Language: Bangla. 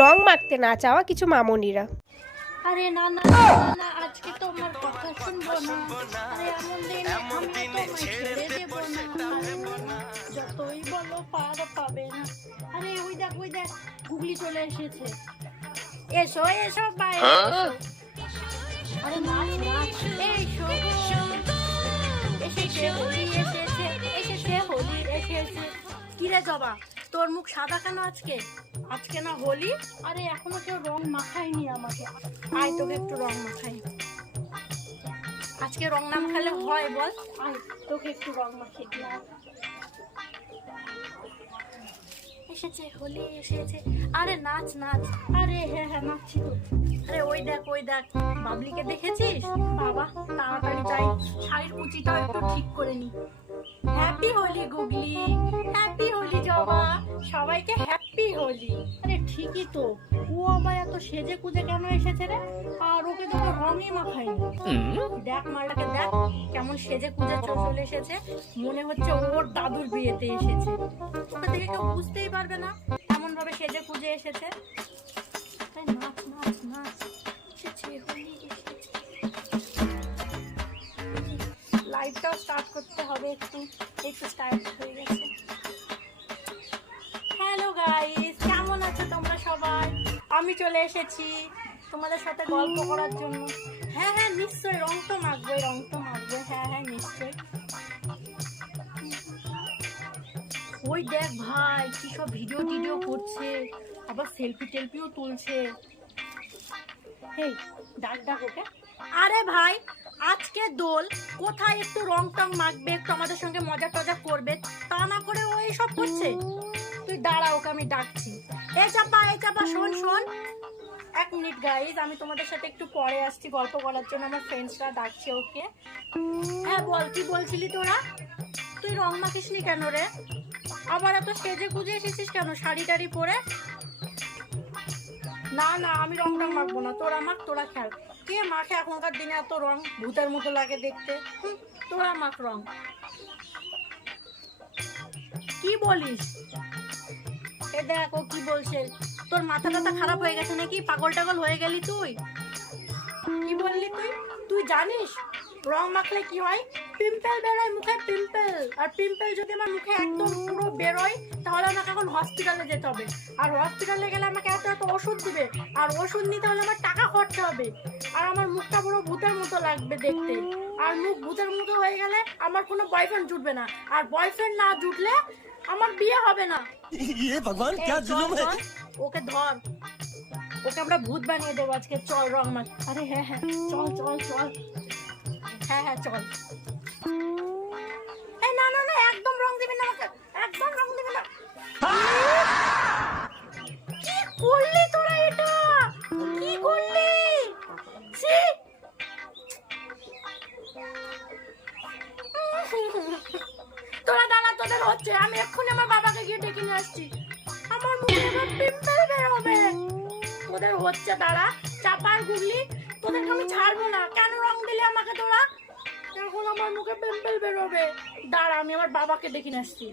রং মাখতে না চাওয়া কিছু মামুনিরা। আরে না না না, আজকে তোমার কথা শুনবো না। আরে এমন দিন আমি তোমায় ছেড়ে দেব না, যতই বলো পার পাবে না। আরে ওই দেখ গুগলি চলে এসেছে। এসো এসো বাইরে এসো। আরে নাচ নাচ, এসো এসেছে হোলি, এসেছে হোলি এসেছে। কিরে জবা, তোর মুখ সাদা কেন আজকে? আজকে না হোলি? আরে এখনো কেউ রং মাখায়নি আমাকে। আয় তোকে একটু রং মাখাই। আজকে রং না মাখালে হয় বল? আয় তোকে একটু রং মাখিয়ে দিই। এসেছে হোলি এসেছে। আরে নাচ নাচ। আরে হ্যাঁ নাচছি তো। আরে ওই দেখ বাবলিকে দেখেছিস? বাবা তাড়াতাড়ি যাই, শাড়ির কুচিটাও একটু ঠিক করে নি। হ্যাপি হোলি গুগলি, হ্যাপি হোলি জবা, সবাইকে হ্যাপি হোলি। আরে ঠিকই তো, ও আবার এত সেজে কুজে কেন এসেছে রে? আর ওকে তো রঙই মাখায়নি। দেখ মালটাকে দেখ, কেমন সেজে কুজে চলে এসেছে, মনে হচ্ছে ওর দাদুর বিয়েতে এসেছে। ওকে দেখে কেউ বুঝতেই পারবে না এমন ভাবে সেজে কুজে এসেছে। নাচ নাচ নাচ, এসেছে হোলি এসেছে। লাইভটাও স্টার্ট করতে হবে, একটু স্টার্ট হয়ে গেছে। হ্যালো গাইস, কেমন আছো তোমরা সবাই? আমি চলে এসেছি তোমাদের সাথে গল্প করার জন্য। হ্যাঁ নিশ্চয়ই, রং তো মাখবো হ্যাঁ নিশ্চয়ই। ওই দেখ ভাই, কি সব ভিডিও করছে, আবার সেলফিও তুলছে। হেই ডাক ওকে। আরে ভাই আজকে দোল, কোথায় একটু রং টং মাখবে, একটু আমাদের সঙ্গে মজা টজা করবে, তা না করে ও এইসব করছে। তুই দাঁড়া, ওকে আমি ডাকছি। এ চাপা শোন। এক মিনিট গাইজ, আমি তোমাদের সাথে একটু পরে আসছি গল্প করার জন্য, আমার ফ্রেন্ডসরা ডাকছে ওকে। হ্যাঁ বল, কি বলছিলি তোরা? তুই রং মাখিসনি কেন রে? আবার এত সেজে গুজে এসেছিস কেন শাড়ি টাড়ি পরে? না আমি রং টং মাখবো না, তোরা মাখ, তোরা খেল। কে মাখে এখনকার দিনে এত রং? ভূতের মতো লাগে দেখতে। তোরা মাখ রং। কি বলিস? এ দেখ ও কি বলছে। তোর মাথা টাথা খারাপ হয়ে গেছে নাকি? পাগল টাগল হয়ে গেলি তুই? কি বললি তুই জানিস রং মাখলে কি হয়? পিম্পল বেরোয় মুখে, পিম্পল। আর পিম্পল যদি আমার মুখে একদম পুরো বেরোয়, তাহলে আমাকে এখন হসপিটালে যেতে হবে। আর হসপিটালে গেলে আমাকে এত ওষুধ দিবে, আর ওষুধ নিতে হলে আমার টাকা খরচা হবে। আর আমার মুখটা পুরো ভূতের মতো লাগবে দেখতে। আর মুখ ভূতের মতো হয়ে গেলে আমার কোনো বয়ফ্রেন্ড জুটবে না, আর বয়ফ্রেন্ড না জুটলে আমার বিয়ে হবে না। ভগবান क्या जुलुम है। ওকে ধর, ওকে আমরা ভূত বানিয়ে দেবো আজকে। চল রং মাখ। আরে হ্যাঁ চল। হ্যাঁ চল। এই না একদম রং দিবি না আমাকে, একদম রং দিবি না। কি করলি তোরা এটা? কি করলি? ছি! তোরা দাঁড়া, তোদের হচ্ছে। আমি এক্ষুনি আমার বাবাকে গিয়ে ডেকে নিয়ে আসছি। আমার মুখে এবার পিম্পল বেরোবে। তোদের হচ্ছে, দাঁড়া। চাপার গুগলি, তোদেরকে আমি ছাড়বো না। কেন রং দিলে আমাকে তোরা? এখন আমার মুখে পিম্পল বেরোবে। দাঁড়া, আমি আমার বাবাকে ডেকে নিয়ে আসছি।